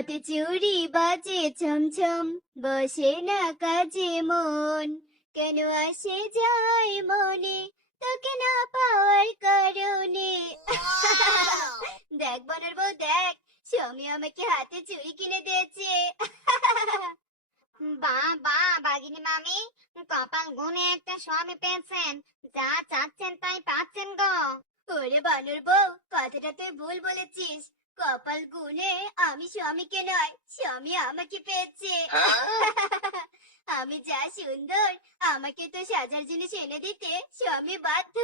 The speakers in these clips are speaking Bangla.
হাতে চুড়ি বাজে ছমছম, বসে না কাজে মন, কেন আসে যায় মনে তোকে না পাওয়ার কারণে। দেখ বনের বউ দেখ, স্বামী আমাকে হাতে চুড়ি কিনে দিয়েছে। বাহ বাহ বাগিনী মামি, কপাল গুনে একটা স্বামী পেয়েছেন, যা চাচ্ছেন তাই পাচ্ছেন গো। ওরে বানর বউ, কথাটা তুই ভুল বলেছিস। কপাল গুনে আমি স্বামীকে নয়, স্বামী আমাকে পেয়েছে। আমি যা সুন্দর, আমাকে তো সাজার জিনিস এনে দিতে স্বামী বাধ্য।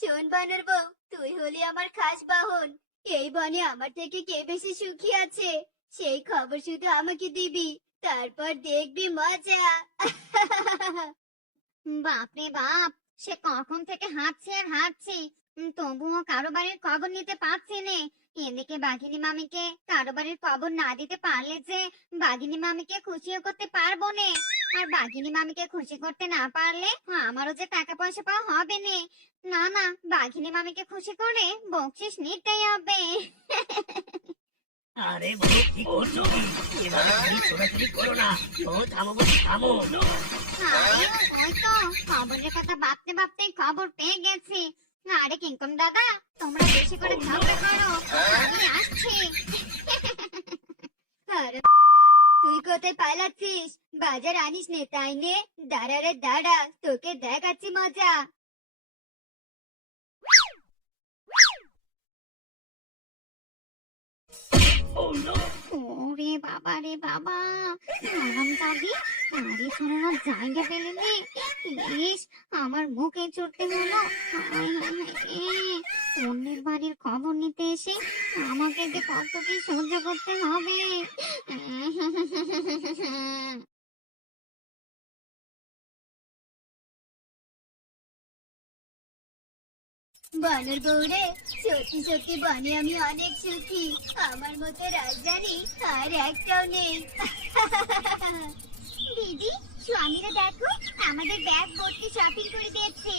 শোন বানর বউ, তুই হলি আমার খাস বাহন। এই বনে আমার থেকে কে বেশি সুখী আছে সেই খবর শুধু আমাকে দিবি, তারপর দেখবি মজা। বাপরে বাপ, সে কখন থেকে হাঁটছে আর হাঁটছে, তবুও কারো বাড়ির খবর নিতে পারছি নে। এদিকে বাঘিনী মামিকে কারো বাড়ির খবর না দিতে পারলে যে বাঘিনী মামিকে খুশিও করতে পারবো নে, আর বাঘিনী মামিকে খুশি করতে না পারলে আমারও যে টাকা পয়সা পাওয়া হবে নে। না না, বাঘিনী মামিকে খুশি করে বকশিস নিতেই হবে। আরে বলো কি করছো? এভাবে খালি ছোটাছুটি করো না। ও থামো বলছি, থামো। আরে ওই তো খবরের কথা ভাবতে ভাবতে খবর পেয়ে গেছি। আরে কিঙ্কন দাদা, তোমরা বেশি করে ঝগড়া করো, আমি আসছি। আরে দাদা, তুই কোথায় পালাচ্ছিস? বাজার আনিস নে তাই নে। দাঁড়া রে দাঁড়া, তোকে দেখাচ্ছি মজা। Oh no! ওরে বাবা রে বাবা, আরাম দাবি গাড়ি ছড়ানোর জায়গা পেলে নে। ইস, আমার মুখে চড়তে হলো। হায় হায় হায়, অন্যের বাড়ির খবর নিতে এসে আমাকে যে কত কি সহ্য করতে হবে। বানর বউরে, সত্যি সত্যি বনে আমি অনেক সুখী। আমার মতো রাজধানী আর একটাও নেই। দিদি, স্বামীরা দেখো আমাদের ব্যাগ ভর্তি শপিং করে দিয়েছে।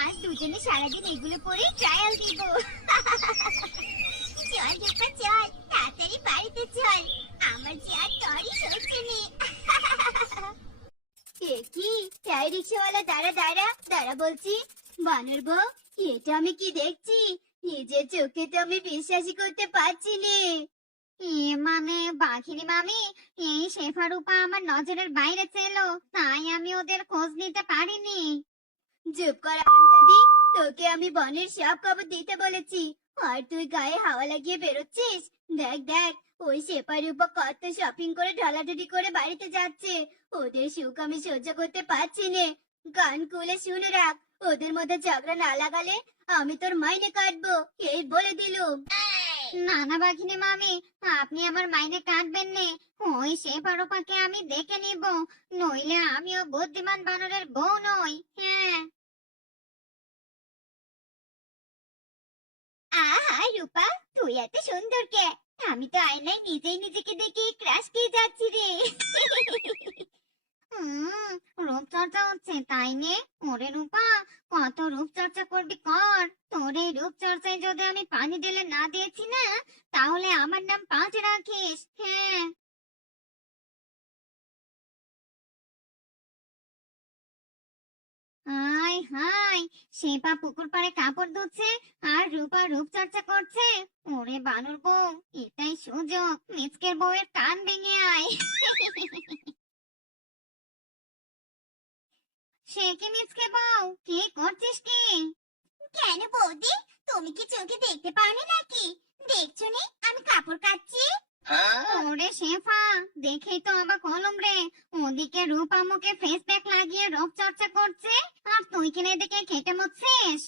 আজ দুজনে সারাদিন এগুলো পরে ট্রায়াল দিব। চল রূপা চল, তাড়াতাড়ি বাড়িতে চল, আমার যে আর তরি সহ্য নেই। এ কি? এই রিক্সাওয়ালা, দাঁড়া দাঁড়া দাঁড়া বলছি। বানর বউ, এটা আমি কি দেখছি? নিজের চোখে তো আমি বিশ্বাসই করতে পারছি নে। মানে বাঘিনী মামি, এই শেফা রূপা আমার নজরের বাইরে ছিল, তাই আমি ওদের খোঁজ নিতে পারিনি। চুপ কর আরামজাদি, তোকে আমি বনের সব খবর দিতে বলেছি, আর তুই গায়ে হাওয়া লাগিয়ে বেরোচ্ছিস। দেখ দেখ, ওই সেপারি উপর কত শপিং করে ঢলাঢলি করে বাড়িতে যাচ্ছে। ওদের সুখ আমি সহ্য করতে পারছি নে। কান খুলে শুনে রাখ, ওদের মধ্যে ঝগড়া না লাগালে আমি তোর মাইনে কাটবো, এই বলে দিলুম। না না বাঘিনী মামি, আপনি আমার মাইনে কাটবেন নে। ওই শেফা রূপাকে আমি দেখে নিব, নইলে আমিও বুদ্ধিমান বানরের বউ নই। হ্যাঁ। আহা রূপা, তুই এত সুন্দর কে? আমি তো আয়নায় নিজেই নিজেকে দেখে ক্রাশ খেয়ে যাচ্ছি রে। রূপচর্চা হচ্ছে তাই নে? ওরে রূপা, কত রূপচর্চা করবি কর, তোর এই রূপচর্চায় যদি আমি পানি ঢেলে না দিয়েছি না, তাহলে আমার নাম পাল্টে রাখিস। হ্যাঁ। হাই হাই, শেপা পুকুর পাড়ে কাপড় ধুচ্ছে আর রূপা রূপচর্চা করছে। ওরে বানর বউ, এটাই সুযোগ, মিচকের বউয়ের কান ভেঙে আয়। সে কি মিচকে বউ, কি করছিস কি? কেন বৌদি, তুমি কি চোখে দেখতে পাওনি নাকি? দেখছো নি আমি কাপড় কাচ্ছি। ওরে শেফা, দেখেই তো অবাক হলাম রে। ওদিকে রূপা মুখে ফেস প্যাক লাগিয়ে রূপচর্চা করছে, আর তুই কিনা এদিকে খেটে মরছিস।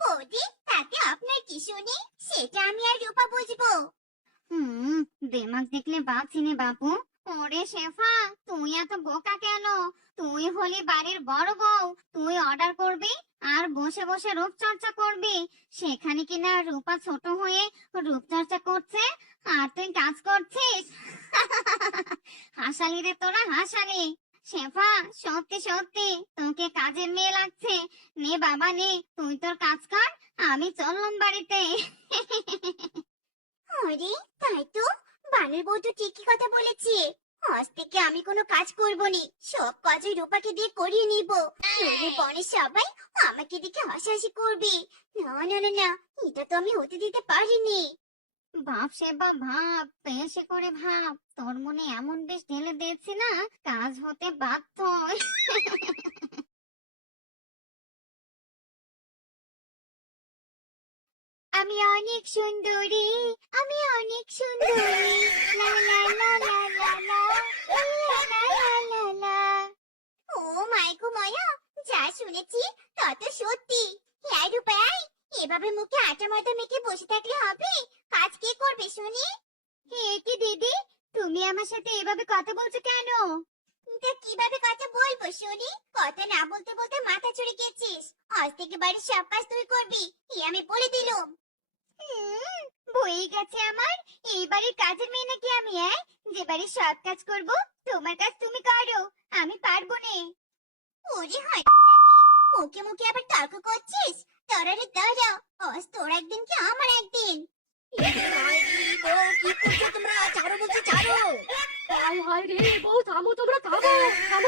বৌদি, তাতে আপনার কি শুনি? সেটা আমি আর রূপা বুঝবো। দেমাগ দেখলে বাঁচি নে বাবু। ওরে শেফা, তুই এত বোকা কেন? তুই হলি বাড়ির বড় বউ, তুই অর্ডার করবি আর বসে বসে রূপচর্চা করবি। সেখানে কিনা রূপা ছোট হয়ে রূপচর্চা করছে, আর তুই কাজ করছিস। হাসালি রে তোরা, হাসালি। শেফা, সত্যি সত্যি তোকে কাজের মেয়ে লাগছে। নে বাবা নে, তুই তোর কাজ কর, আমি চললাম বাড়িতে। আরে তাই তো, বানর বউ তো ঠিকই কথা বলেছে। আজ থেকে আমি কোনো কাজ করবো নি, সব কাজ ওই রূপাকে দিয়ে করিয়ে নিব। নইলে বনের সবাই আমাকে দেখে হাসাহাসি করবে। না না না না, এটা তো আমি হতে দিতে পারিনি। ভাব সেবা ভাব, বেশি করে ভাব, তোর মনে এমন বেশ ঢেলে দিয়েছি না, কাজ হতে বাধ্য। আমি অনেক সুন্দরী, আমি অনেক সুন্দরী, লা লা লা লা লা লা, লা লা লা লা লা। ও মাই গো মায়া, যা শুনেছি তা তো সত্যি। এই রূপাই, এভাবে মুখে আটা মাথা মেখে বসে থাকলে হবে? কাজ কে করবে শুনি? হে কি দিদি, তুমি আমার সাথে এভাবে কথা বলছো কেন? তা কিভাবে কথা বলবো শুনি? কথা না বলতে বলতে মাথা চড়ে গেছিস। আজ থেকে বাড়ির সব কাজ তুই করবি, আমি বলে দিলুম। বই গেছে আমার, এই বাড়ির কাজের মেয়ে নাকি আমি, যে বাড়ির সব কাজ করব? তোমার কাজ তুমি করো, আমি পারবো না। ওরে হারামজাদি, মুখে মুখে আবার তর্ক করছিস? তোরারে দাঁড়া, আজ তোর একদিন কি আমার একদিন। বউ, কি করছো তোমরা? ছাড়ো বলছি, ছাড়ো। হায় হায় রে বউ, থামো তোমরা, থামো।